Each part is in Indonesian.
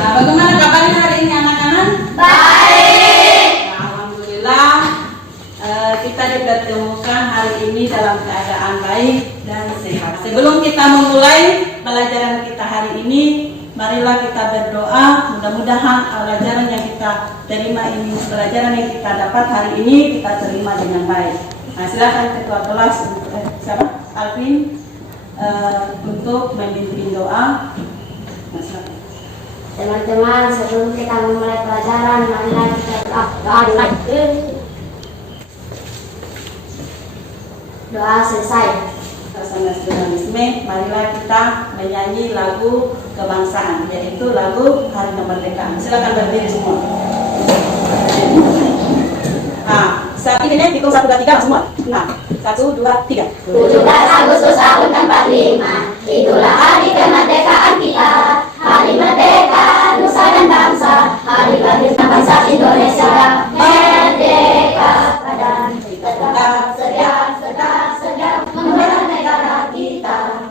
Nah, bagaimana kabarnya hari ini anak-anak? Baik. Nah, alhamdulillah kita dipertemukan hari ini dalam keadaan baik dan sehat. Sebelum kita memulai pelajaran kita hari ini, marilah kita berdoa. Mudah-mudahan pelajaran yang kita terima ini, pelajaran yang kita dapat hari ini kita terima dengan baik. Nah, silakan ketua kelas siapa? Alvin untuk memimpin doa. Nah, silakan. Teman-teman, sebelum kita memulai pelajaran, marilah kita berdoa. Doa selesai. Nasionalisme, marilah kita menyanyi lagu kebangsaan, yaitu lagu Hari Kemerdekaan. Silakan berdiri semua. Nah, saat ini hitung 1, 2, 3 semua. Nah, 1, 2, 3. 17 Agustus tahun 45, itulah hari kemerdekaan kita. Hari merdeka, nusa dan bangsa. Hari lahirnya bangsa Indonesia. Merdeka dan kita tetap sedia membela negara kita.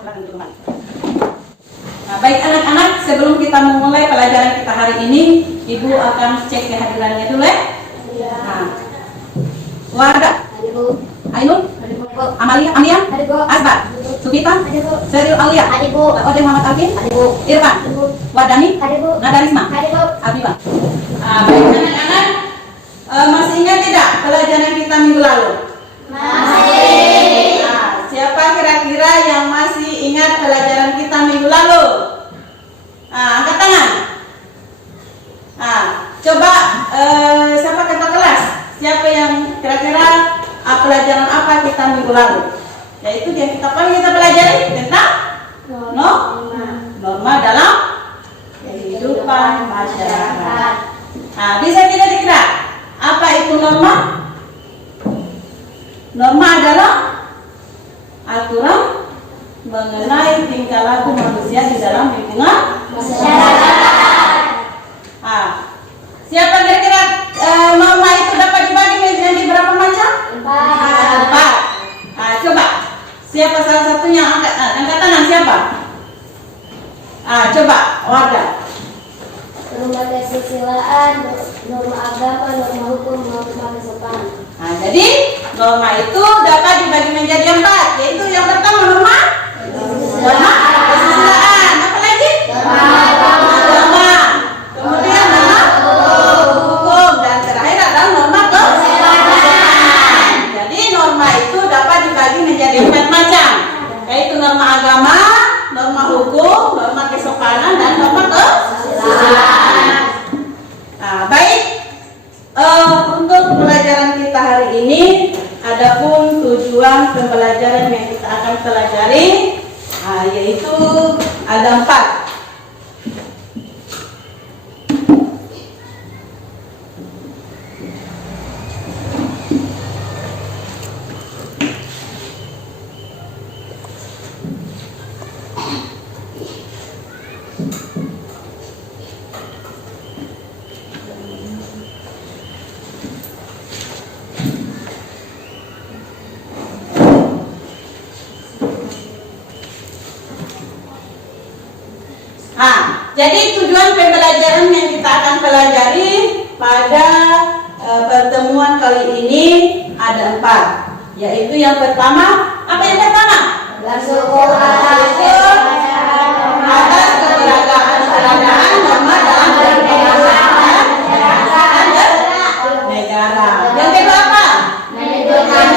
Nah, baik anak-anak, sebelum kita memulai pelajaran kita hari ini, Ibu akan cek kehadirannya dulu ya. Nah, Warga, Ainul, Amalia, Amia, Asbar, Sukita, Seril Aulia, Ode Muhammad Alvin, Irfan, Wadani, Nadarisma, Abibah. Baik anak-anak, masih ingat tidak pelajaran kita minggu lalu? Masih. Nah, siapa kira-kira yang masih ingat pelajaran kita minggu lalu? Angkat tangan. Nah, coba siapa ketua kelas? Siapa yang kira-kira pelajaran apa kita minggu lalu? Yaitu yang kita pelajari tentang norma dalam kehidupan masyarakat. Nah, bisa kita dikira apa itu norma? Norma adalah aturan mengenai tingkah laku manusia di dalam lingkungan Masyarakat. Nah, siapa kira-kira norma itu dapat dibagi menjadi berapa macam? 4. Nah, coba siapa salah satunya angkat tangan siapa? Coba warga. Norma kesusilaan, norma agama, norma hukum, norma kesopanan. Nah, jadi norma itu dapat dibagi menjadi 4, yaitu yang pertama norma kesusilaan, apa lagi? Agama. Kemudian norma hukum, dan terakhir adalah norma kesopanan. Jadi norma itu dapat dibagi menjadi 4 macam, yaitu norma agama, norma hukum, norma kesopanan, dan norma kesusilaan. Nah, baik. Untuk pelajaran kita hari ini, adapun tujuan pembelajaran yang kita akan pelajari, yaitu ada 4. Jadi tujuan pembelajaran yang kita akan pelajari pada pertemuan kali ini ada 4, yaitu yang pertama, apa yang pertama? Bersyukur atas keberadaan norma dalam berkebangsaan dan negara. Yang kedua apa? menunjukkan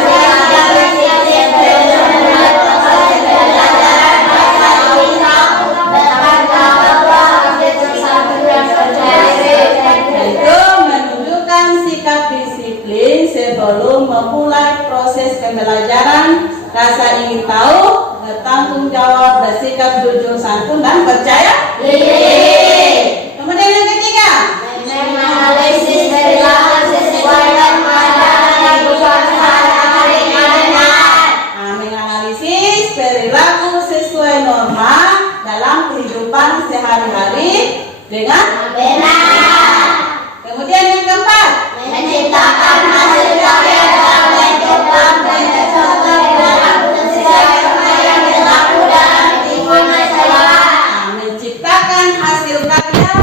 sebelum memulai proses pembelajaran, rasa ingin tahu, bertanggung jawab, bersikap jujur, santun, dan percaya diri. Kemudian yang ketiga, menganalisis perilaku sesuai dengan kebutuhan sehari-hari yang benar. Menganalisis perilaku sesuai norma dalam kehidupan sehari-hari dengan benar. Kemudian yang keempat, Menciptakan hasil karya dalam bentuk konten sesuai dengan sesuai yang berlaku dalam lingkungan masyarakat. menciptakan hasil karya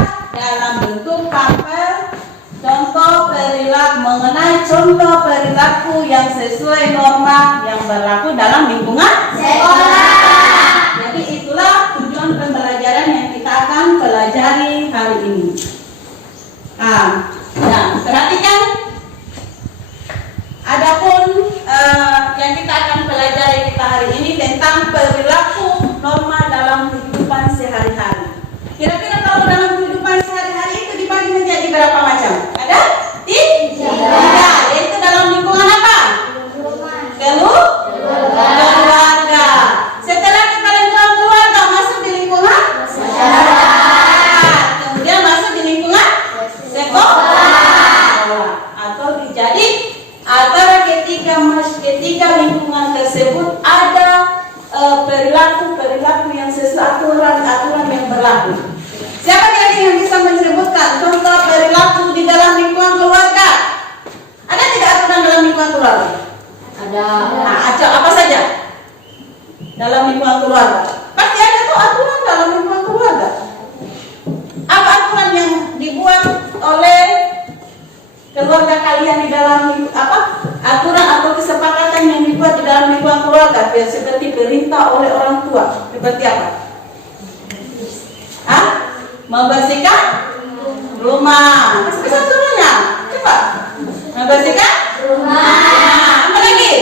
mengenai contoh perilaku yang sesuai norma yang berlaku dalam lingkungan sekolah. Jadi itulah tujuan pembelajaran yang kita akan pelajari hari ini. Nah, perhatikan. Adapun yang kita akan pelajari kita hari ini tentang perilaku norma dalam kehidupan sehari-hari. Kira-kira kalau dalam kehidupan sehari-hari itu dibagi menjadi berapa macam? Ada? Tiga. Yaitu dalam lingkungan apa? Keluarga. Setelah kita lingkungan keluarga masuk di lingkungan masyarakat. Kemudian masuk di lingkungan sekolah. Atau jadi antara ketiga lingkungan tersebut ada perilaku yang sesuai aturan yang berlaku. Siapa yang bisa menyebutkan contoh perilaku di dalam lingkungan keluarga? Ada tidak aturan dalam lingkungan keluarga? Ada. Nah, apa saja dalam lingkungan keluarga? Pasti ada tuh aturan dalam lingkungan keluarga. Apa aturan yang dibuat oleh keluarga kalian di dalam aturan atau kesepakatan yang dibuat di dalam lingkungan keluarga seperti perintah oleh orang tua seperti apa? Membersihkan rumah. Bisa semuanya. Coba. Membersihkan rumah. Apa lagi?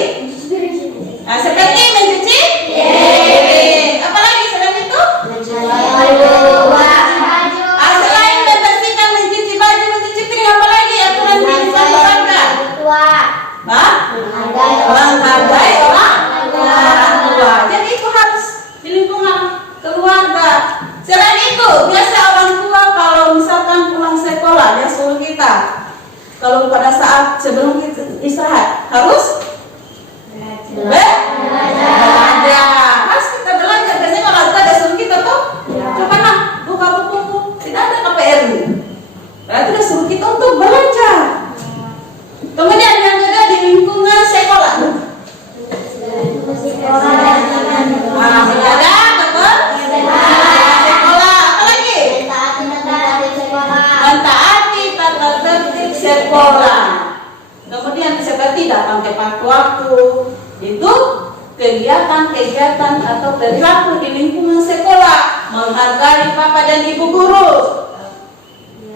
Seperti mencuci piring. Apa lagi selain itu? Selain membersihkan, mencuci baju, mencuci piring, apa lagi aturan di lingkungan keluarga? Menghargai orang tua. Jadi itu harus di lingkungan keluarga. Selain itu, biasa orang tua kalau misalkan pulang sekolah dia suruh kita, kalau pada saat sebelum kita istirahat harus belanja. Harus kita belanja. Biasanya kalau ada suruh kita tuh, coba nah buka buku, tidak ada KPR-nya. Berarti dia suruh kita untuk belanja. Kemudian yang kedua di lingkungan sekolah. Ada betul? Sekolah. Apa lagi? Mentaati tata tertib sekolah. Kemudian seperti datang tepat waktu. Itu kegiatan-kegiatan atau perilaku di lingkungan sekolah. Menghargai Bapak dan Ibu guru.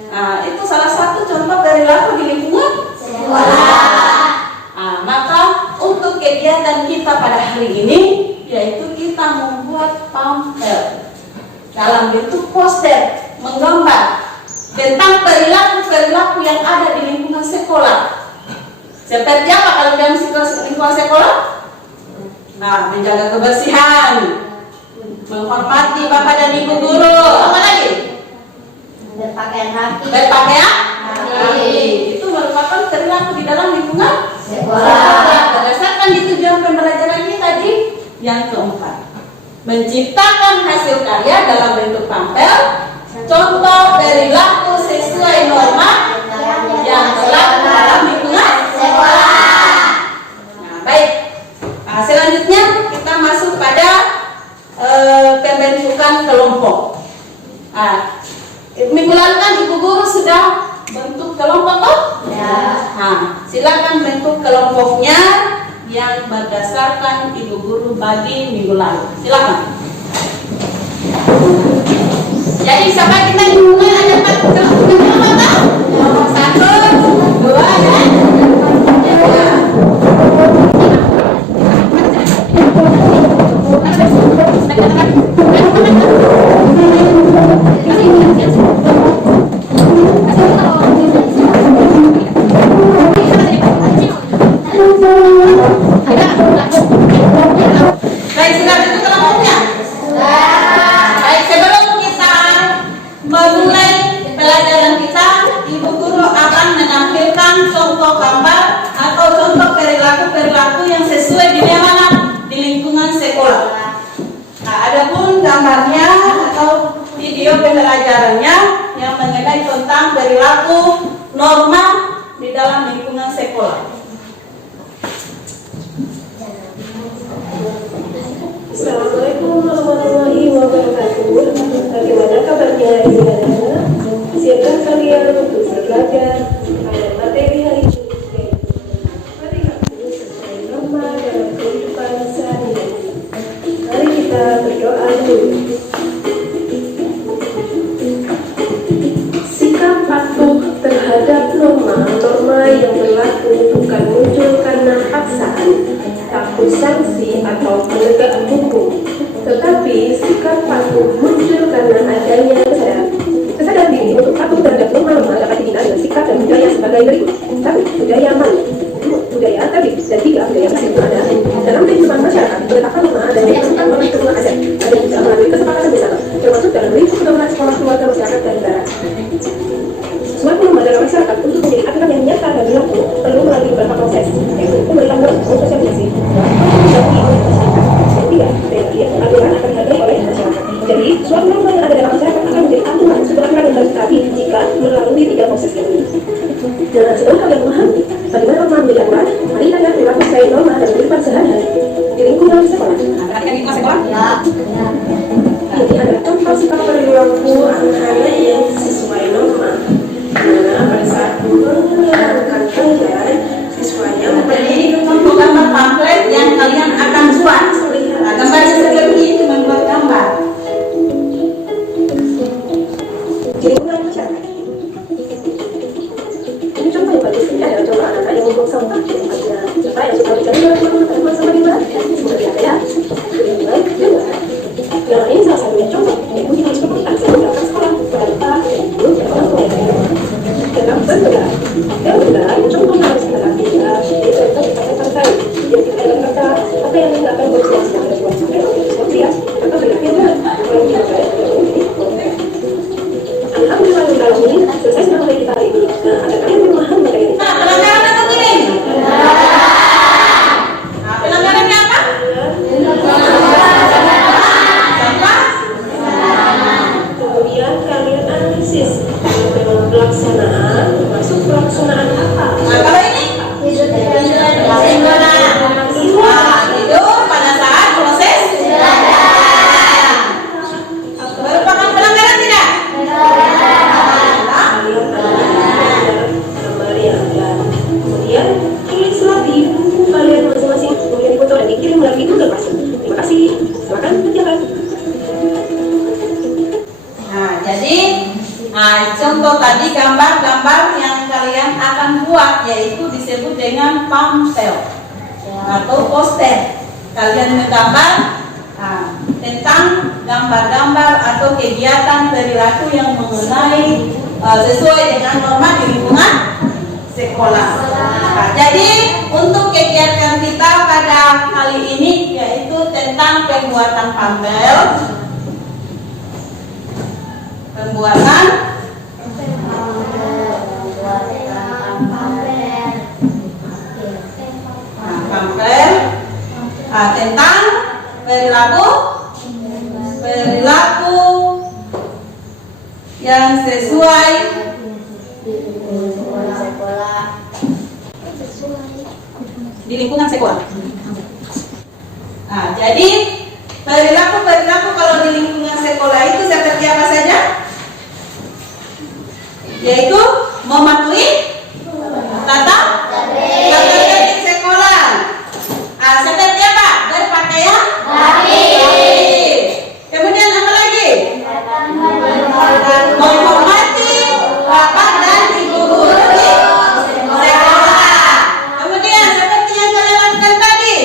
Nah, itu salah satu contoh perilaku di lingkungan sekolah. Maka untuk kegiatan kita pada hari ini yaitu kita membuat pamflet dalam bentuk poster menggambar tentang perilaku yang ada di lingkungan sekolah. Seperti apa kalau dalam lingkungan sekolah? Menjaga kebersihan, menghormati Bapak dan Ibu guru. Apa lagi? Berpakaian rapi. Itu merupakan perilaku di dalam lingkungan sekolah. Berdasarkan di tujuan pembelajaran kita di yang keempat, menciptakan hasil karya dalam bentuk pamflet, contoh perilaku sesuai norma yang berlaku dalam lingkungan sekolah. Baik. Selanjutnya kita masuk pada pembentukan kelompok. Minggu lalu kan Ibu guru sudah bentuk kelompok toh? Ya. Silakan bentuk kelompoknya yang berdasarkan Ibu guru bagi minggu lalu. Silakan. Jadi siapa kita di mulai ada 4 kelompok? Kelompok 1, 2 dan 3. Baik, sudah bentuk kelompoknya? Baik, sebelum kita memulai pelajaran kita, Ibu guru akan menampilkan contoh gambar atau contoh perilaku yang sesuai di mana? Di lingkungan sekolah. Adapun gambarnya atau video pembelajarannya yang mengenai tentang perilaku norma di dalam lingkungan sekolah. Assalamualaikum warahmatullahi wabarakatuh. Bagaimana kabarnya hari ini anak-anak? Siapkah kalian untuk belajar pada materi hari ini? perilaku bukan muncul karena paksaan, takut sanksi atau penegak hukum, tetapi sikap patuh muncul karena adanya kesadaran diri untuk patuh terhadap norma-norma dapat dibina dengan sikap dan budaya sebagai berikut. 1. Budaya aman. Budaya tadi dan 3. Budaya kasih ada dalam kehidupan masyarakat. Penetapan norma dan dilakukan oleh kedua adat ada juga melalui kesepakatan bersama, termasuk dalam lingkup pedoman sekolah, keluarga, masyarakat dan negara. Suatu lembaga dalam masyarakat untuk menjadi aturan yang nyata dan berlaku perlu melalui beberapa proses, yaitu pemberitahuan, sosialisasi, dan oleh masyarakat. Dan 3. Aturan akan dihargai oleh masyarakat. Jadi, suatu norma yang ada dalam masyarakat akan menjadi aturan sebenarnya dan tadi jika melalui 3 proses ini. Nah, sebelum kalian memahami bagaimana norma menjadi aturan, mari kita lihat perilaku sesuai norma dan kehidupan sehari-hari di lingkungan sekolah. Perhatikan di kelas sekolah. Ya. Ini ada contoh sikap perilaku anak-anak yang sesuai norma. Nah, pada saat menjalankan pelajaran, siswanya Jadi contoh gambar pamflet yang kalian akan buat. Nah, gambarnya seperti ini, cuma buat gambar. di lingkungan masyarakat. Ini contoh yang bagus. Ini adalah contoh anak-anak yang membuang sampah. Ada siapa yang suka mencari teman sampah di mana? Seperti ada ya. Lingkungan juga. Nah, ini salah satunya contoh. Ibu juga seperti aksi menjalankan sekolah, berkata, ibu dan orang tua yang lainnya. Dalam bergerak, dan bergerak, contoh harus kita lakukan. Itu kata-kata yang kita kata apa yang tidak akan berbuat sedang berbuat sampai seperti ya. Atau berpikir orang yang alhamdulillah dalam ini selesai sama kita hari ini. Nah, ada kalian yang memahami dari ini. Nah, pelanggaran apa ini? Nah, pelanggarannya apa? Contoh? Kemudian kalian analisis pelaksanaan, termasuk pelaksanaan apa? Nah, kalau ini? Nah, tidur pada saat proses merupakan pelanggaran tidak? Gambar yang ada. Kemudian tulis lagi buku kalian masing-masing, kemudian foto dan dikirim melalui Google Classroom. Terima kasih. Silakan kerjakan. Nah, jadi contoh tadi gambar-gambar yang kalian akan buat, yaitu disebut dengan pamflet atau poster. Kalian menggambar tentang gambar-gambar atau kegiatan perilaku yang mengenai sesuai dengan norma di lingkungan sekolah. Nah, jadi untuk kegiatan kita pada kali ini yaitu tentang pembuatan pamflet. Pamflet tentang perilaku yang sesuai di lingkungan sekolah. Nah, jadi perilaku kalau di lingkungan sekolah itu seperti apa saja? Yaitu mematuhi tata tertib sekolah. Seperti apa? Berpakaian rapi. Kemudian apa lagi? Menghormati bapak dan ibu guru di sekolah. Kemudian seperti yang kalian lakukan tadi,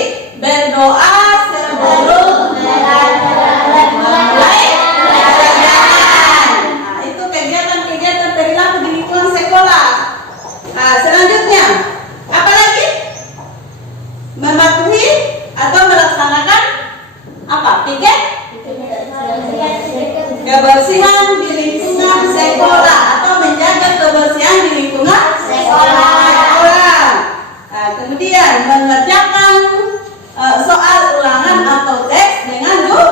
berdoa sebelum memulai pelajaran. Nah, itu kegiatan-kegiatan perilaku di lingkungan sekolah. Nah, selanjutnya apa lagi? Mematuhi atau melaksanakan apa? Piket kebersihan di lingkungan sekolah atau menjaga kebersihan di lingkungan sekolah. Nah, kemudian mengerjakan soal ulangan atau teks dengan jujur.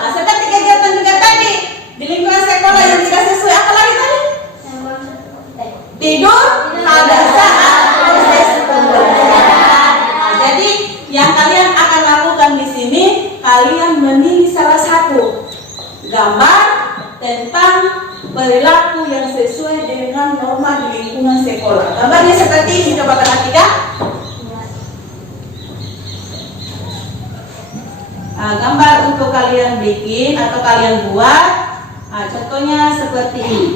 Nah, seperti kegiatan juga tadi di lingkungan sekolah yang tidak sesuai, apa lagi tadi? Tidur pada saat proses pembelajaran. Nah, jadi yang kalian akan lakukan di sini, kalian memilih salah satu gambar tentang perilaku yang sesuai dengan norma di lingkungan sekolah. Gambarnya seperti ini, coba perhatikan. Gambar untuk kalian bikin atau kalian buat, contohnya seperti ini.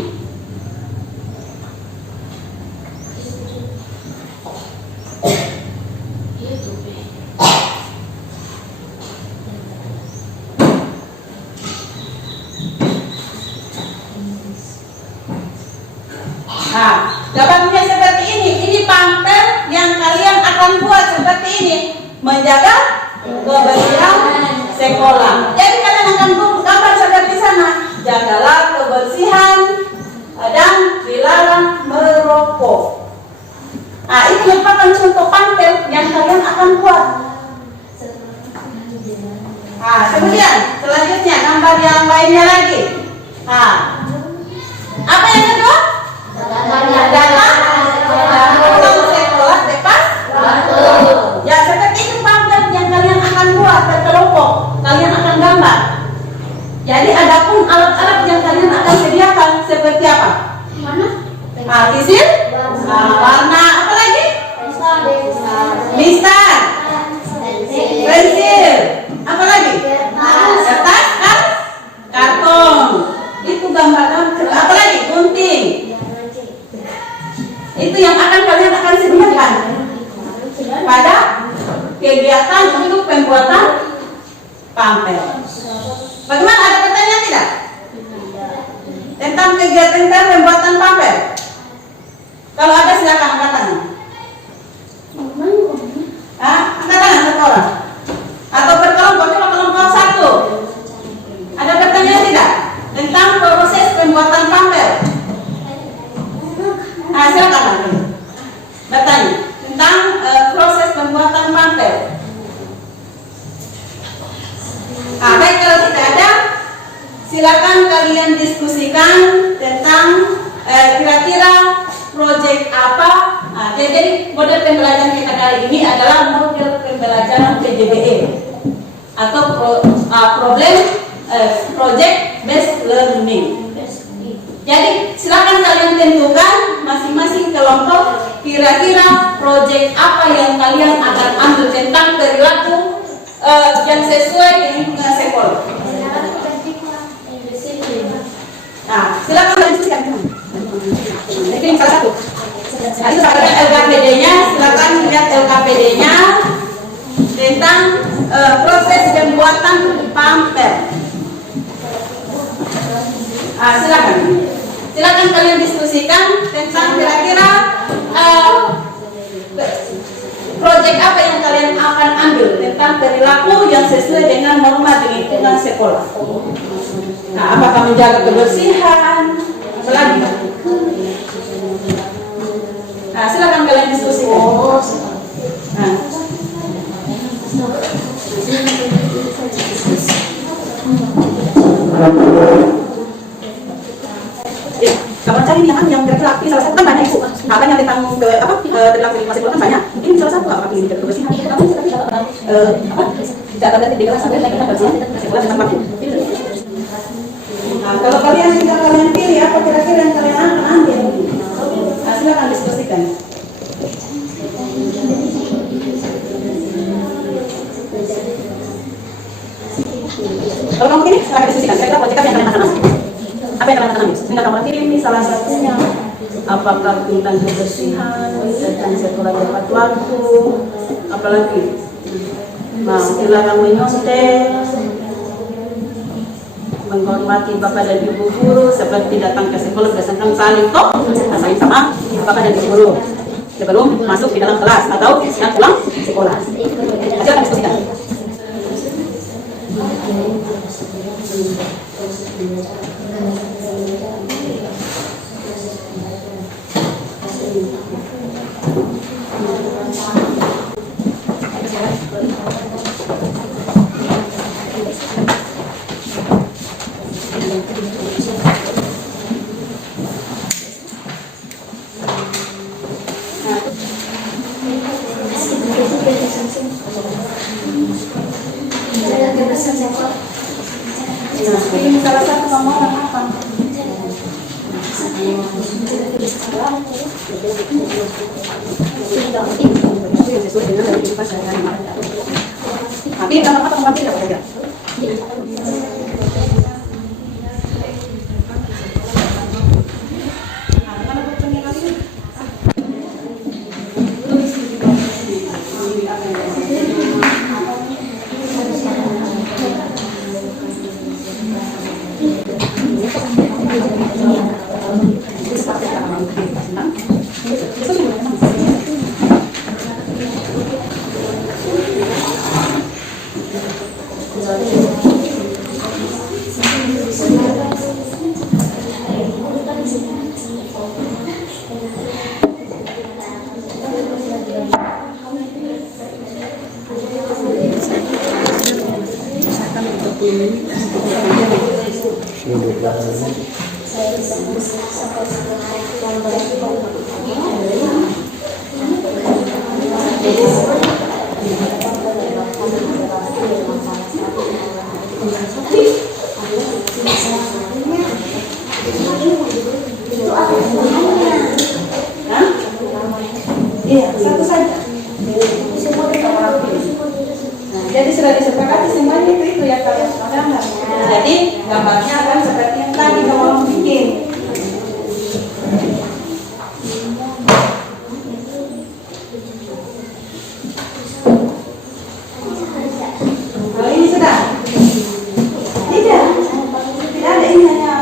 Nah, gambarnya seperti ini. Ini pamper yang kalian akan buat seperti ini, menjaga kebersihan sekolah. Jadi kalian akan gambar seperti sana. Jagalah kebersihan dan dilarang merokok. Nah, ini merupakan contoh pamper yang kalian akan buat. Nah, kemudian selanjutnya gambar yang lainnya lagi. Nah, apa yang kedua? Data sekolah tepat waktu. Ya, seperti itu pamper yang kalian akan buat berkelompok. Kalian akan gambar. Jadi adapun alat-alat yang kalian akan sediakan seperti apa? Pensil, warna apa lagi? Lisan, pensil, apa lagi? Kertas, karton. Itu gambaran. Apa lagi? Gunting. Itu yang kalian akan sediakan pada kegiatan untuk pembuatan pamper. Bagaimana, ada pertanyaan tidak? Tentang kegiatan pembuatan pamper? Kalau ada silakan angkat tangan. Angkat tangan satu orang. Atau berkelompok, coba kelompok satu. Ada pertanyaan tidak? Tentang proses pembuatan pamper? Silakan bertanya tentang proses pembuatan pamper. Baik, kalau tidak ada, silakan kalian diskusikan tentang kira-kira proyek apa. Jadi model pembelajaran kita kali ini adalah model pembelajaran PJBE atau project based learning. Jadi silakan kalian tentukan masing-masing kelompok kira-kira proyek apa yang kalian akan ambil tentang perilaku yang sesuai dengan lingkungan sekolah. Nah, silakan kalian diskusikan. Ini salah satu. Nah, itu ada LKPD-nya. Silakan lihat LKPD-nya tentang proses pembuatan pamper. Silakan kalian diskusikan tentang kira-kira proyek apa yang kalian akan ambil tentang perilaku yang sesuai dengan norma di lingkungan sekolah. Nah, apakah menjaga kebersihan, apa lagi? Nah, silakan kalian diskusikan. Kapan cari yang kira-kira ini salah satu kan banyak isu. Yang tentang perilaku di masa sekolah kan banyak. Ini salah satu apa ini kebersihan. Data di kelas sampai kita kebersihan sekolah tentang waktu. Nah, kalau kalian pilih apa kira-kira yang kalian akan ambil. Nah, silakan diskusikan. Kalau kamu ini silakan diskusikan. Kira-kira proyek apa yang kalian akan ambil? Apa yang kalian akan ambil? Tinggal kamu pilih ini salah satunya. Apakah tentang kebersihan, tentang sekolah tepat waktu, apalagi? Nah, dilarang menyontek, menghormati bapak dan ibu guru, seperti datang ke sekolah berdasarkan saling saling sama bapak dan ibu guru sebelum masuk di dalam kelas atau yang pulang sekolah. Silakan diskusikan. Ini salah satu nomor apa? Sesuai dengan kehidupan sehari-hari. Tapi dalam apa tempat tidak ada? Saya bisa berusaha sampai satu hari yang baik. Iya, satu saja. Nah, jadi sudah disepakati semuanya itu ya kalian semua gambar. Jadi gambarnya akan seperti yang tadi kamu bikin. Kalau ini sudah? Tidak. Tidak ada ini hanya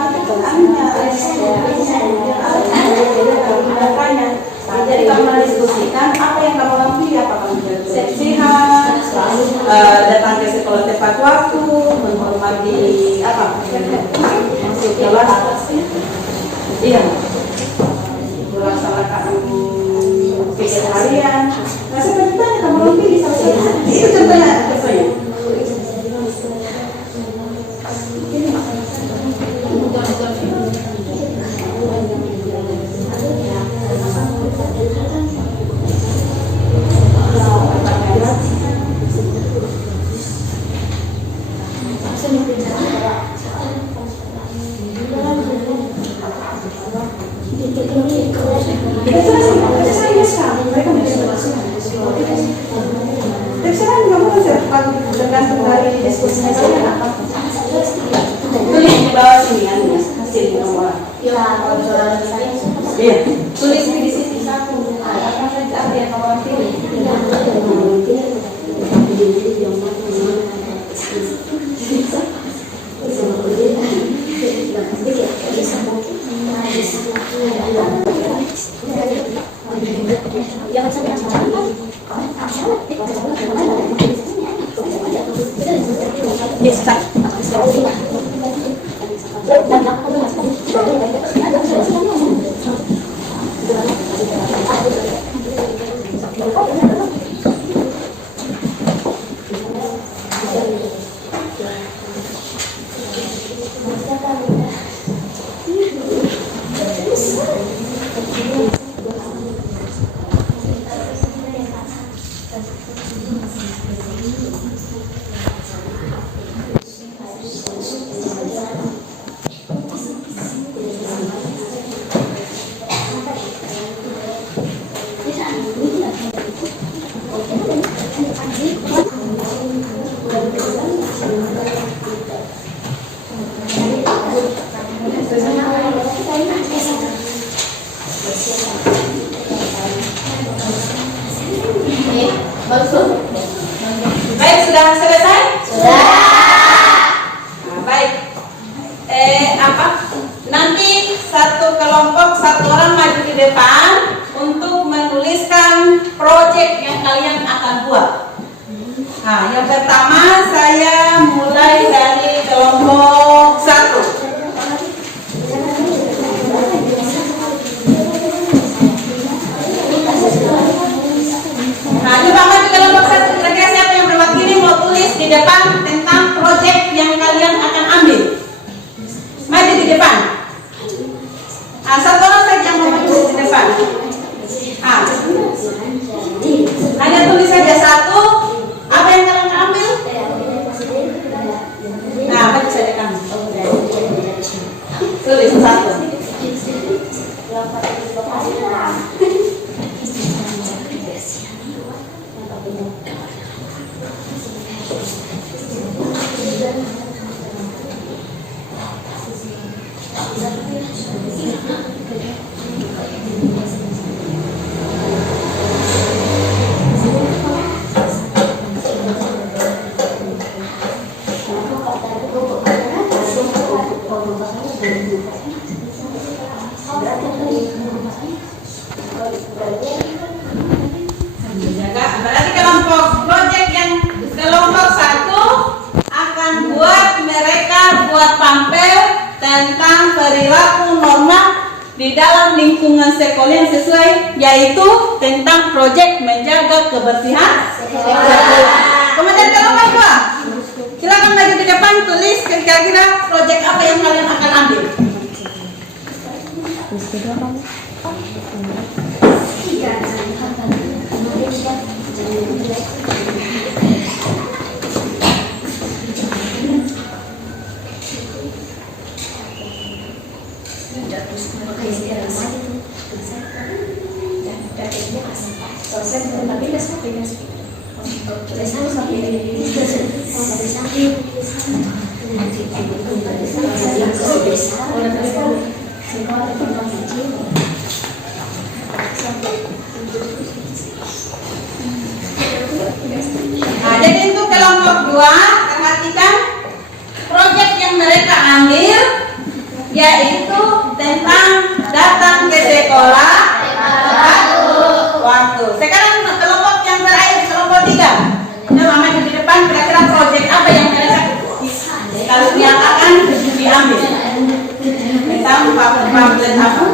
jadi kamu mendiskusikan apa yang kamu pilih, apa kamu sehat, datang ke sekolah tepat waktu, menghormati apa masuk kelas, iya, melaksanakan kegiatan harian. Nah seperti tadi kamu pilih salah itu contohnya. Tergantung dari diskusinya kalian apa? Tulis di bawah sini hasil nomor. Iya. Tulis di sisi satu. Apa saja yang kamu pilih? Jangan sampai Baik, sudah selesai? Sudah. Nah, baik. Nanti satu kelompok, satu orang maju di depan untuk menuliskan proyek yang kalian akan buat. Nah, yang pertama saya mulai dari kelompok 1. Nah, coba maju kelompok 1. Kira-kira siapa yang berwakili mau tulis di depan tentang proyek yang kalian akan ambil? Maju di depan. Nah, satu orang saja yang mau maju di depan. Hanya tulis saja satu. Apa yang kalian ambil? Nah, maju saja kamu. Tulis satu. Berarti kelompok proyek yang kelompok 1 akan buat pampel tentang perilaku norma di dalam lingkungan sekolah yang sesuai, yaitu tentang proyek menjaga kebersihan sekolah. Kemudian kelompok 2 Silakan maju di depan, tulis kira-kira proyek apa yang kalian akan ambil. Nah, jadi untuk kelompok 2, perhatikan proyek yang mereka ambil yaitu tentang datang ke sekolah tepat waktu. Sekarang kelompok yang terakhir, kelompok 3. Nah, Mama di depan, kira-kira proyek apa yang mereka yang akan diambil? Misal pamflet apa?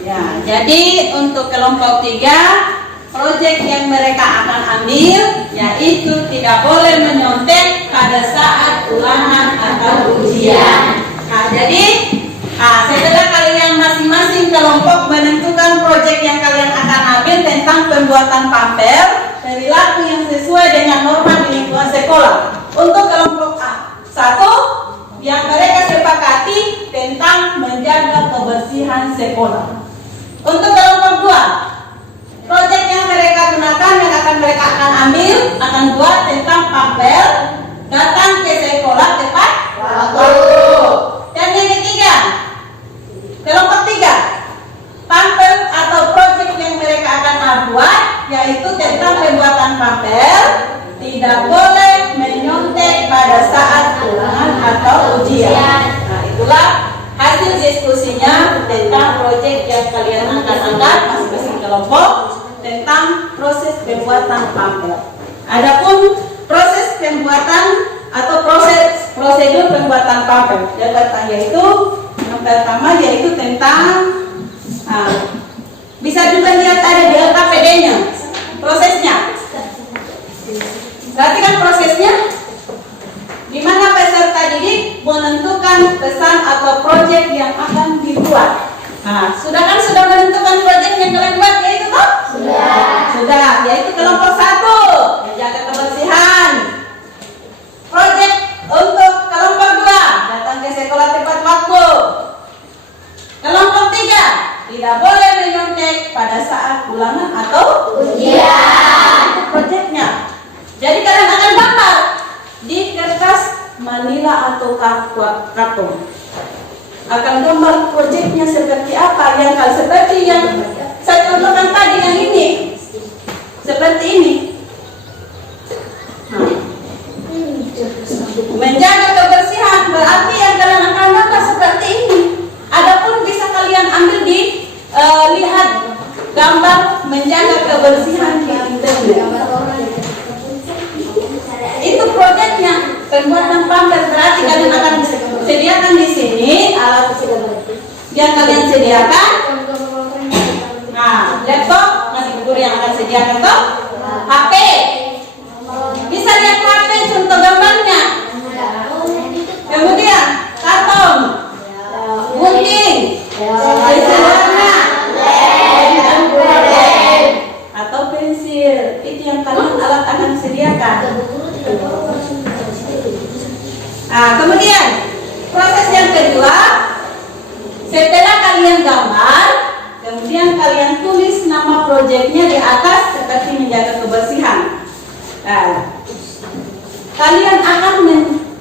Ya, jadi untuk kelompok 3, proyek yang mereka akan ambil yaitu tidak boleh menyontek pada saat ulangan atau ujian. Nah, jadi setelah kalian masing-masing kelompok menentukan proyek yang kalian akan ambil tentang pembuatan pamper, perilaku yang sesuai dengan norma di lingkungan sekolah. Untuk kelompok A1, yang mereka sepakati tentang menjaga kebersihan sekolah. Untuk kelompok 2, proyek yang mereka gunakan yang akan mereka ambil akan buat tentang pamper, datang ke sekolah tepat waktu. Dan yang ketiga, kelompok 3, pamper atau proyek yang mereka akan buat yaitu tentang pembuatan pamper tidak boleh menyontek pada saat ulangan atau ujian. Nah, itulah hasil diskusinya tentang proyek yang kalian akan angkat masing-masing kelompok tentang proses pembuatan pamper. Adapun proses pembuatan atau prosedur pembuatan pamper yang pertama yaitu tentang bisa juga lihat ada di LKPD-nya prosesnya. Perhatikan prosesnya. Di mana peserta didik menentukan pesan atau proyek yang akan dibuat. Nah, sudah menentukan proyek yang kalian buat yaitu toh? Sudah, yaitu kelompok 1 menjaga kebersihan. Proyek untuk kelompok 2 datang ke sekolah tepat waktu. Kelompok 3 tidak boleh menyontek pada saat ulangan atau ujian. Itu proyeknya. Jadi kalian akan gambar di kertas manila atau karton. Akan gambar proyeknya seperti apa seperti yang saya contohkan tadi yang ini. Seperti ini. Menjaga kebersihan berarti yang kalian akan gambar seperti ini. Adapun bisa kalian ambil di lihat gambar menjaga kebersihan di internet. Itu proyeknya pembuatan pamper berarti kalian akan sediakan di sini alat yang kalian sediakan. Nah, laptop masih guru yang akan sediakan toh. HP bisa lihat HP contoh gambarnya. Kemudian karton, gunting, warna, atau pensil. Itu yang kalian alat akan sediakan. Nah, kemudian proses yang kedua, setelah kalian gambar, kemudian kalian tulis nama proyeknya di atas seperti menjaga kebersihan. Nah, kalian akan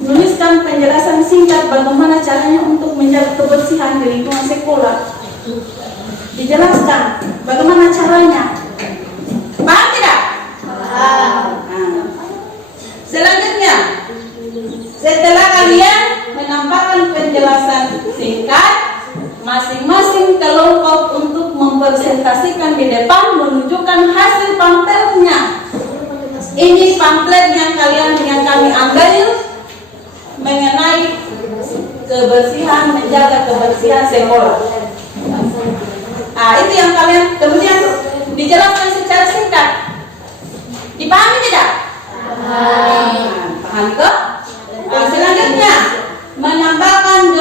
menuliskan penjelasan singkat bagaimana caranya untuk menjaga kebersihan di lingkungan sekolah. Dijelaskan bagaimana caranya. Paham tidak? Nah, selanjutnya, setelah kalian menambahkan penjelasan singkat, masing-masing kelompok untuk mempresentasikan di depan menunjukkan hasil pamfletnya. Ini pamflet yang kami ambil mengenai kebersihan, menjaga kebersihan sekolah. Nah, itu yang kalian kemudian dijelaskan secara singkat. Dipahami tidak? Paham kok? Nah, selanjutnya menambahkan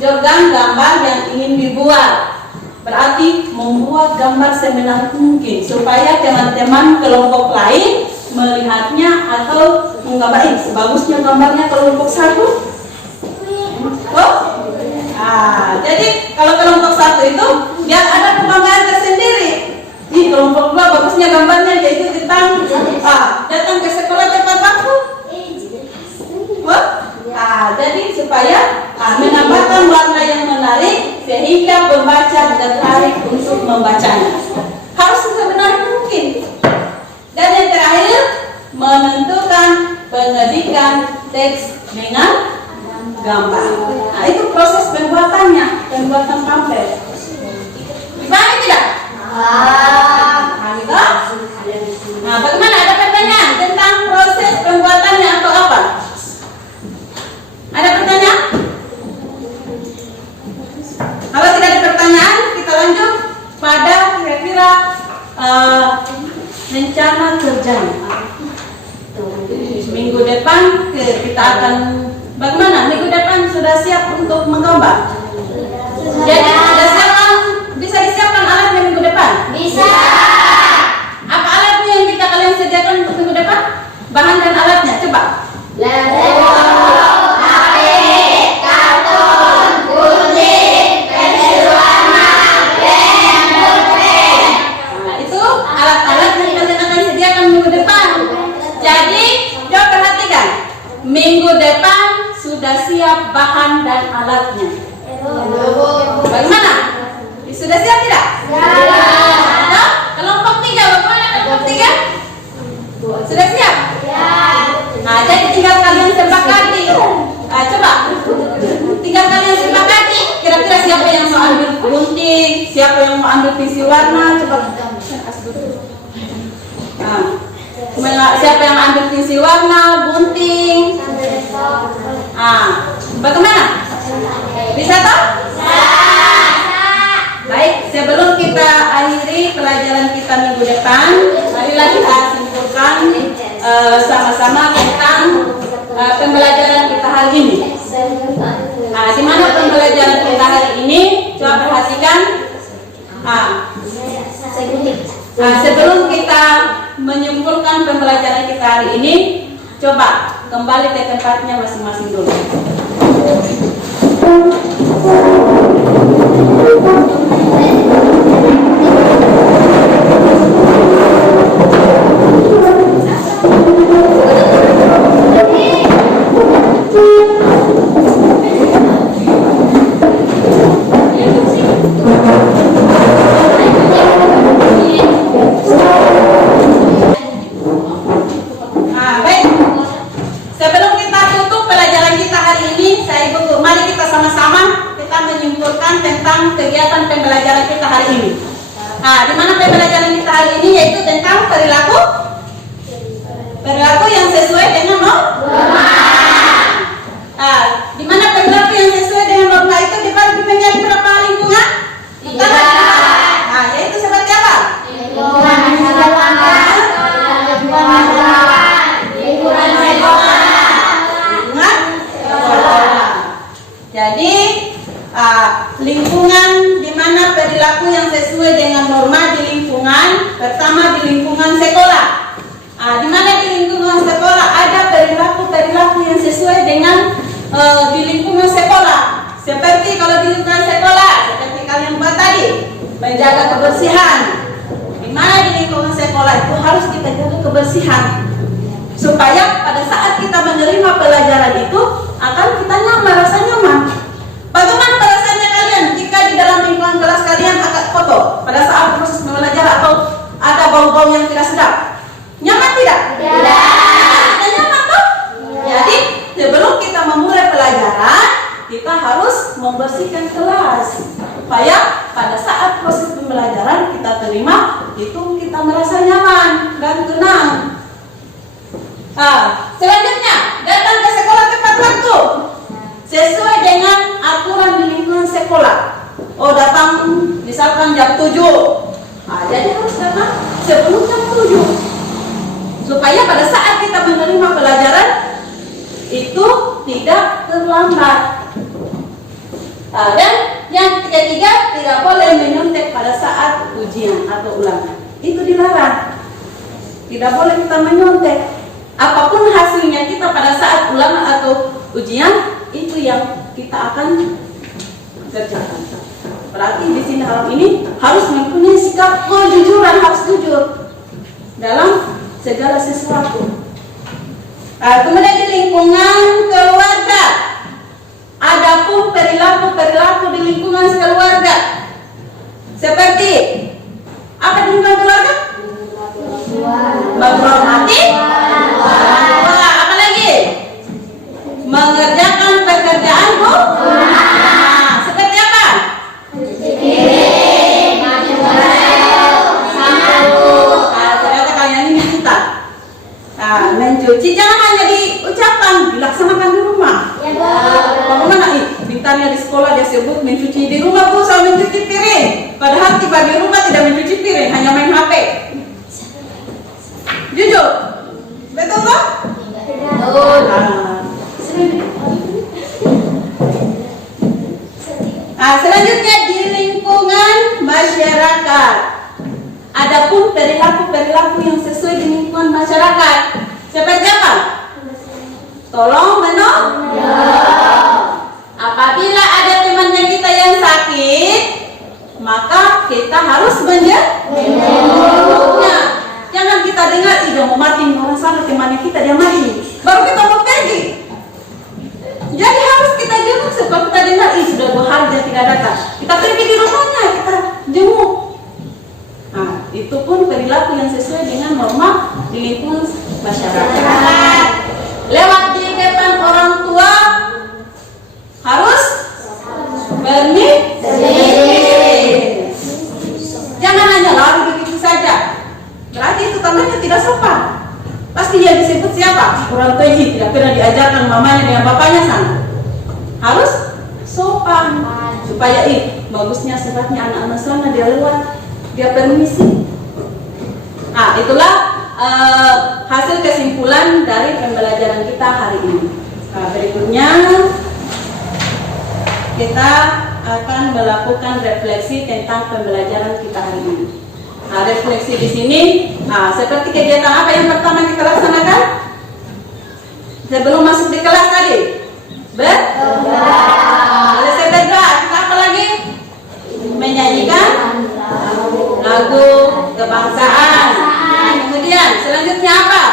jordan gambar yang ingin dibuat. Berarti membuat gambar semenarik mungkin supaya teman-teman kelompok lain melihatnya atau menggambarin sebagusnya gambarnya kelompok satu. Oh? Jadi kalau kelompok satu itu dia ada kebanggaan tersendiri. Di kelompok dua bagusnya gambarnya yaitu tentang datang ke sekolah tepat waktu. Jadi supaya menambahkan warna yang menarik sehingga pembaca tertarik untuk membacanya. Harus semenarik mungkin. Dan yang terakhir menentukan pengedikan teks dengan gambar. Nah, itu proses pembuatannya, pembuatan pamflet. Dipahami tidak? Nah, bagaimana? Ada pertanyaan tentang proses pembuatannya atau apa? Ada pertanyaan? Kalau tidak ada pertanyaan, kita lanjut pada kira-kira rencana kerja. Minggu depan kita akan bagaimana? Minggu depan sudah siap untuk menggambar? Jadi sudah siap kan? Bisa disiapkan alatnya minggu depan? Bisa. Apa alatnya yang kalian sediakan untuk minggu depan? Bahan dan alatnya, coba. Laptop, HP, karton, gunting, pensil warna, lem, pulpen. Nah, itu alat-alat yang kalian akan sediakan minggu depan. Jadi, coba perhatikan. Minggu depan sudah siap bahan dan alatnya. Bagaimana? Sudah siap tidak? Ya. Kelompok 3, bagaimana kelompok 3? Sudah siap? Ya. Nah, jadi tinggal kalian sepakati. Coba, tinggal kalian sepakati. Kira-kira siapa yang mau ambil gunting, siapa yang mau ambil pensil warna? Coba. Siapa yang ambil pensil warna, gunting? Bagaimana? Bisa toh? Baik, sebelum kita akhiri pelajaran kita minggu depan, marilah kita simpulkan sama-sama tentang pembelajaran kita hari ini. Di mana pembelajaran kita hari ini? Coba perhatikan. Sebelum kita menyimpulkan pembelajaran kita hari ini, coba kembali ke tempatnya masing-masing dulu. Baik. Sebelum kita tutup pelajaran kita hari ini, mari kita sama-sama kita menyimpulkan tentang kegiatan pembelajaran kita hari ini. Di mana pembelajaran kita hari ini yaitu tentang perilaku yang sesuai dengan norma. Di mana perilaku yang sesuai dengan norma itu dibagi menjadi berapa lingkungan? Yaitu seperti apa? Lingkungan sekolah. Jadi lingkungan di mana perilaku yang sesuai dengan norma di lingkungan, pertama di lingkungan sekolah. Di mana di lingkungan sekolah ada perilaku yang sesuai dengan di lingkungan sekolah. Seperti kalau di lingkungan sekolah, seperti kalian buat tadi, menjaga kebersihan. Di mana di lingkungan sekolah itu harus kita jaga kebersihan. supaya pada saat kita menerima pelajaran itu akan kita merasa nyaman. Bagaimana perasaannya kalian jika di dalam lingkungan kelas kalian agak kotor pada saat proses belajar atau ada bau-bau yang tidak sedap? Nyaman tidak? Tidak nyaman toh? Jadi sebelum kita memulai pelajaran, kita harus membersihkan kelas supaya pada saat proses pembelajaran kita terima itu kita merasa nyaman dan tenang. Selanjutnya, datang ke sekolah tepat waktu sesuai dengan aturan di lingkungan sekolah. Datang misalkan jam 7. Jadi harus datang sebelum jam 7 supaya pada saat kita menerima pelajaran itu tidak terlambat. Dan yang ketiga, tidak boleh menyontek pada saat ujian atau ulangan. Itu dilarang. Tidak boleh kita menyontek. Apapun hasilnya kita pada saat ulangan atau ujian, itu yang kita akan kerjakan. Berarti di sini hal ini harus mempunyai sikap kejujuran, harus jujur dalam segala sesuatu. Kemudian di lingkungan keluarga, adapun perilaku di lingkungan keluarga seperti apa di lingkungan keluarga? Menghormati, apa lagi? Mengerjakan pekerjaan rumah. Seperti apa? Ternyata kalian ini cinta. Mencuci jangan hanya diucapkan, dilaksanakan di rumah. Bagaimana bintangnya di sekolah dia sebut mencuci di rumah bu, sama mencuci piring. Padahal tiba di rumah tidak mencuci piring, hanya main HP. Jujur, betul toh? Selanjutnya di lingkungan masyarakat. Adapun perilaku yang sesuai di lingkungan masyarakat seperti apa? Tolong menolong. Apabila ada temannya kita yang sakit, maka kita harus menjenguknya. Jangan kita dengar dia mau mati, orang sana temannya kita dia mati, baru kita mau pergi. Jadi harus kita jenguk sebab kita dengar sudah 2 hari dia tidak datang. Kita pergi di rumahnya, kita jenguk. Itu pun perilaku yang sesuai dengan norma di lingkungan masyarakat. Lewat di depan orang tua harus permisi. Jangan hanya lari begitu saja. Berarti itu tandanya tidak sopan. Pasti dia disebut siapa? Orang tua ini tidak pernah diajarkan mamanya dengan bapaknya sana. Harus sopan supaya bagusnya sifatnya anak-anak sana dia lewat, dia permisi. Itulah hasil kesimpulan dari pembelajaran kita hari ini. Berikutnya kita akan melakukan refleksi tentang pembelajaran kita hari ini. Refleksi di sini, seperti kegiatan apa yang pertama kita laksanakan sebelum masuk di kelas tadi? Selesai berdoa, kita apa lagi? Menyanyikan lagu kebangsaan. Kemudian selanjutnya apa?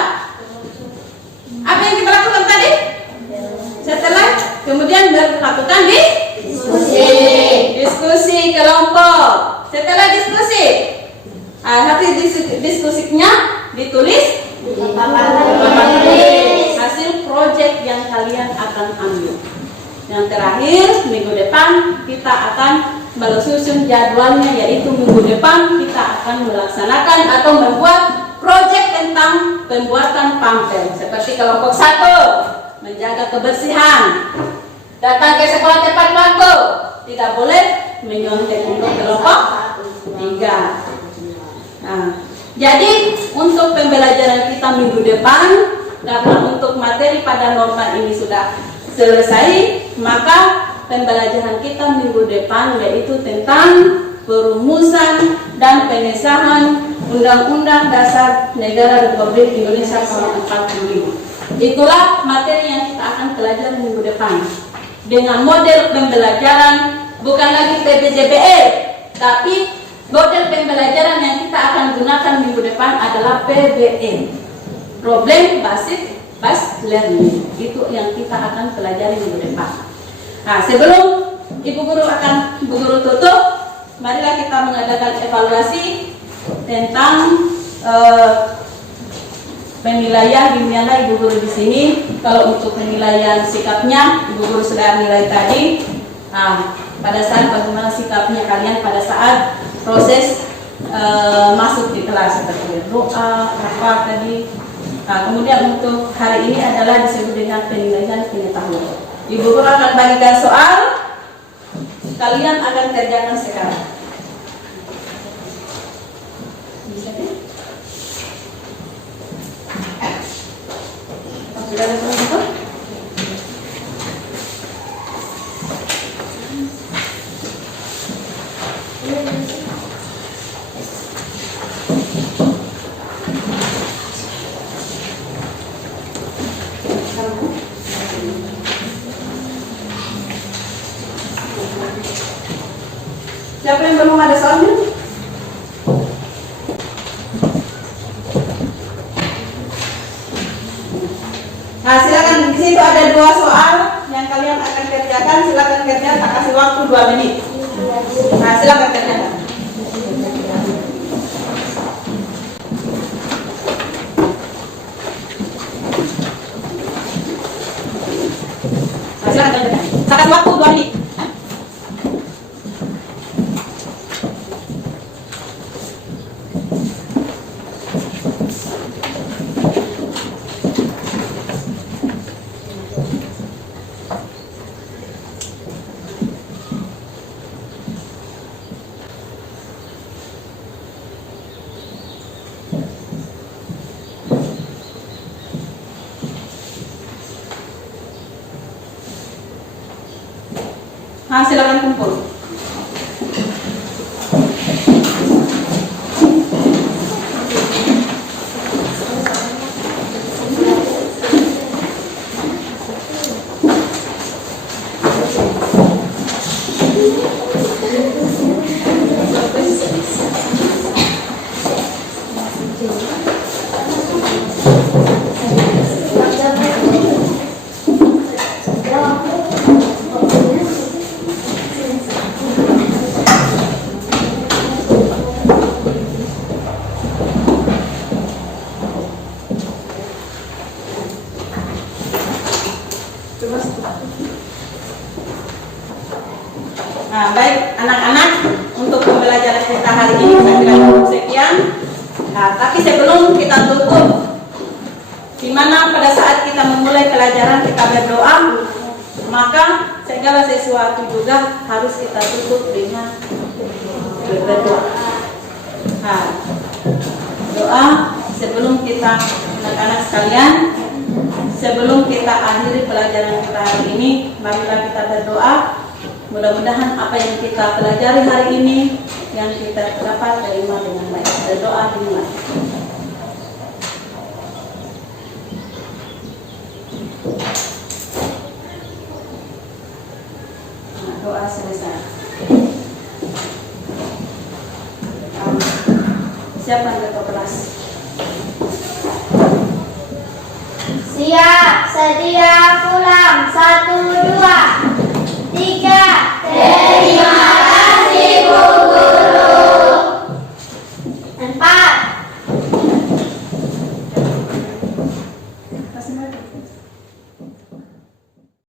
Apa yang kita lakukan tadi? Setelah kemudian melakukan diskusi kelompok. Setelah diskusi, hasil diskusinya ditulis hasil proyek yang kalian akan ambil. Yang terakhir, minggu depan kita akan menyusun jadwalnya, yaitu minggu depan kita akan melaksanakan atau membuat proyek tentang pembuatan pampel. Seperti kelompok 1, menjaga kebersihan, datang ke sekolah tepat waktu, tidak boleh menyontek. Untuk kelompok 3. Jadi untuk pembelajaran kita minggu depan, karena untuk materi pada norma ini sudah selesai, maka pembelajaran kita minggu depan yaitu tentang perumusan dan pengesahan Undang-Undang Dasar Negara Republik Indonesia tahun 45. Itulah materi yang kita akan pelajari minggu depan. Dengan model pembelajaran bukan lagi PBJBL, tapi model pembelajaran yang kita akan gunakan minggu depan adalah PBN. problem based learning. Itu yang kita akan pelajari minggu depan. Nah, sebelum Ibu Guru tutup, marilah kita mengadakan evaluasi tentang penilaian di mana Ibu Guru di sini. Kalau untuk penilaian sikapnya, Ibu Guru sudah nilai tadi. Nah, pada saat bagaimana sikapnya kalian pada saat proses masuk di kelas, seperti doa apa tadi. Nah, kemudian untuk hari ini adalah disebut dengan penilaian pengetahuan. Ibu Guru akan bagikan soal, kalian akan kerjakan sekarang. Bisa kan? Sudah ada teman-teman? Siapa yang belum ada soalnya? Nah, silakan, di situ ada 2 soal yang kalian akan kerjakan. Silakan kerjakan, tak kasih waktu 2 menit. Nah, silakan kerjakan. Nah, silakan kerjakan. Tak kasih waktu 2 menit. Nah, silakan kumpul. Nah, baik anak-anak, untuk pembelajaran kita hari ini saya kira cukup sekian. Nah, tapi sebelum kita tutup, di mana pada saat kita memulai pelajaran kita berdoa, maka segala sesuatu juga harus kita tutup dengan berdoa. Nah, doa sebelum kita, anak-anak sekalian, sebelum kita akhiri pelajaran kita hari ini, marilah kita berdoa. Mudah-mudahan apa yang kita pelajari hari ini yang kita dapat terima dengan baik. Berdoa dimulai. Nah, doa selesai. Siapa yang ketua kelas? Siap, sedia, pulang. 1, 2, 3. Terima kasih Bu Guru. 4. Masih ada?